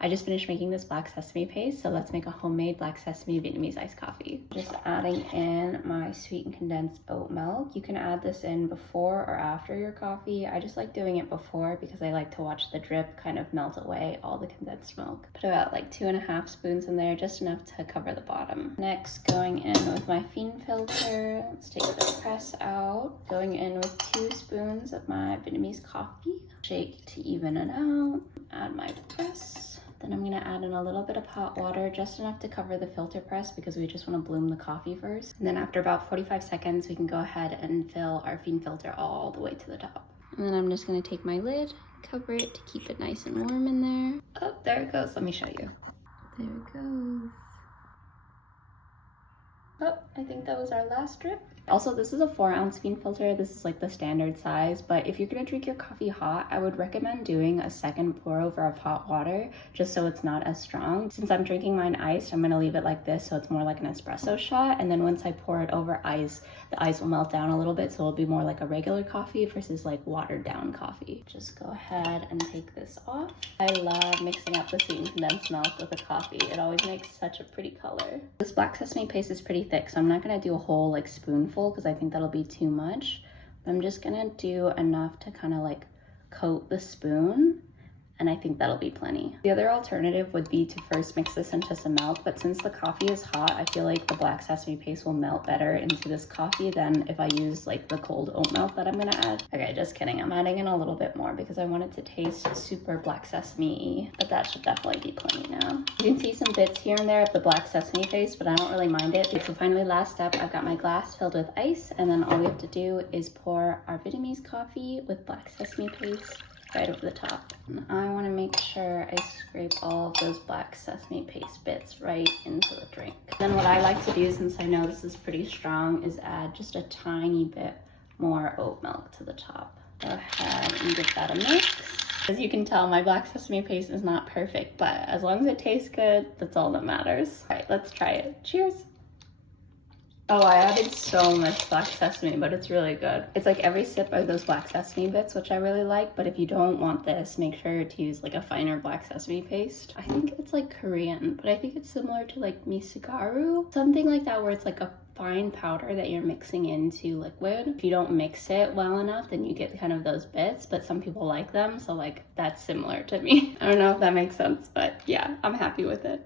I just finished making this black sesame paste, so let's make a homemade black sesame Vietnamese iced coffee. Just adding in my sweetened condensed oat milk. You can add this in before or after your coffee. I just like doing it before because I like to watch the drip kind of melt away all the condensed milk. Put about like 2.5 spoons in there, just enough to cover the bottom. Next, going in with my phin filter. Let's take the press out. Going in with 2 spoons of my Vietnamese coffee. Shake to even it out. Add my press. Then I'm gonna add in a little bit of hot water, just enough to cover the filter press because we just wanna bloom the coffee first. And then after about 45 seconds, we can go ahead and fill our phin filter all the way to the top. And then I'm just gonna take my lid, cover it to keep it nice and warm in there. Oh, there it goes, let me show you. There it goes. Oh, I think that was our last drip. Also, this is a 4-ounce phin filter. This is like the standard size, but if you're gonna drink your coffee hot, I would recommend doing a second pour over of hot water just so it's not as strong. Since I'm drinking mine iced, I'm gonna leave it like this so it's more like an espresso shot, and then once I pour it over ice, the ice will melt down a little bit, so it'll be more like a regular coffee versus like watered down coffee. Just go ahead and take this off. I love mixing up the sweetened condensed milk with the coffee. It always makes such a pretty color. This black sesame paste is pretty thick, so I'm not gonna do a whole like spoonful because I think that'll be too much. I'm just gonna do enough to kind of like coat the spoon, and I think that'll be plenty. The other alternative would be to first mix this into some milk, but since the coffee is hot, I feel like the black sesame paste will melt better into this coffee than if I use like the cold oat milk that I'm gonna add. Okay, just kidding. I'm adding in a little bit more because I want it to taste super black sesame-y, but that should definitely be plenty now. You can see some bits here and there of the black sesame paste, but I don't really mind it. So finally, last step, I've got my glass filled with ice, and then all we have to do is pour our Vietnamese coffee with black sesame paste right over the top. And I want to make sure I scrape all of those black sesame paste bits right into the drink. Then what I like to do, since I know this is pretty strong, is add just a tiny bit more oat milk to the top. Go ahead and give that a mix. As you can tell, my black sesame paste is not perfect, but as long as it tastes good, that's all that matters. All right, let's try it. Cheers. Oh, I added so much black sesame, but it's really good. It's like every sip are those black sesame bits, which I really like, but if you don't want this, make sure to use like a finer black sesame paste. I think it's like Korean, but I think it's similar to like misogaru, something like that, where it's like a fine powder that you're mixing into liquid. If you don't mix it well enough, then you get kind of those bits, but some people like them, so like that's similar to me. I don't know if that makes sense, but yeah, I'm happy with it.